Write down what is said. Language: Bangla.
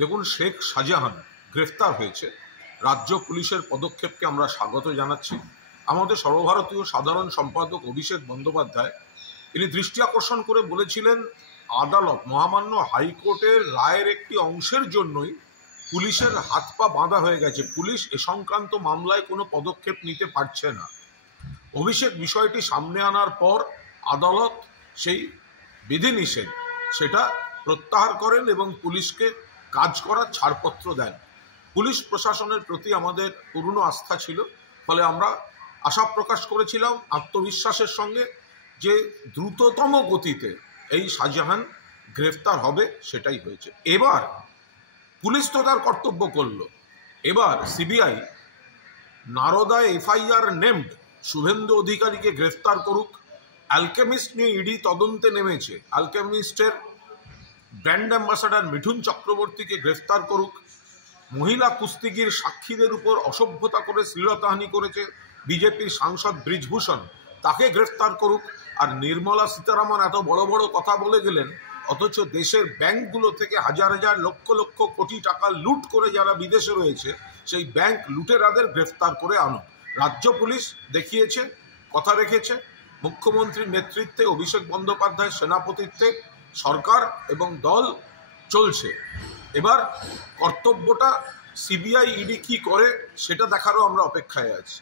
দেখুন, শেখ শাহজাহান গ্রেফতার হয়েছে। রাজ্য পুলিশের পদক্ষেপকে আমরা স্বাগত জানাচ্ছি। আমাদের সর্বভারতীয় সাধারণ সম্পাদক অভিষেক বন্দ্যোপাধ্যায় তিনি দৃষ্টি আকর্ষণ করে বলেছিলেন, আদালত মহামান্য হাইকোর্টের রায়ের একটি অংশের জন্যই পুলিশের হাত পা বাঁধা হয়ে গেছে, পুলিশ এ সংক্রান্ত মামলায় কোনো পদক্ষেপ নিতে পারছে না। অভিষেক বিষয়টি সামনে আনার পর আদালত সেই বিধিনিষেধ সেটা প্রত্যাহার করেন এবং পুলিশকে কাজ করার ছাড়পত্র দেন। পুলিশ প্রশাসনের প্রতি আমাদের পূর্ণ আস্থা ছিল, ফলে আমরা আশা প্রকাশ করেছিলাম আত্মবিশ্বাসের সঙ্গে যে দ্রুততম গতিতে এই শাহজাহান গ্রেফতার হবে, সেটাই হয়েছে। এবার পুলিশ তো তার কর্তব্য করলো, এবার সিবিআই নারদায় এফআইআর নেমড শুভেন্দু অধিকারীকে গ্রেফতার করুক। অ্যালকেমিস্ট নিয়ে ইডি তদন্তে নেমেছে, অ্যালকেমিস্টের ব্র্যান্ড অ্যাম্বাসাডার মিঠুন চক্রবর্তীকে গ্রেফতার করুক। মহিলা কুস্তিগির সাক্ষীদের উপর অসভ্যতা করে শ্লীলতাহানি করেছে বিজেপির সাংসদ ব্রিজভূষণ, তাকে গ্রেফতার করুক। আর নির্মলা সীতারামন এত বড় বড় কথা বলে গেলেন, অথচ দেশের ব্যাংকগুলো থেকে হাজার হাজার লক্ষ লক্ষ কোটি টাকা লুট করে যারা বিদেশে রয়েছে, সেই ব্যাংক লুটেরাদের গ্রেফতার করে আনুক। রাজ্য পুলিশ দেখিয়েছে, কথা রেখেছে। মুখ্যমন্ত্রীর নেতৃত্বে অভিষেক বন্দ্যোপাধ্যায়ের সেনাপতিত্বে সরকার এবং দল চলছে। এবার কর্তব্যটা সিবিআই ইডি কি করে সেটা দেখারও আমরা অপেক্ষায় আছি।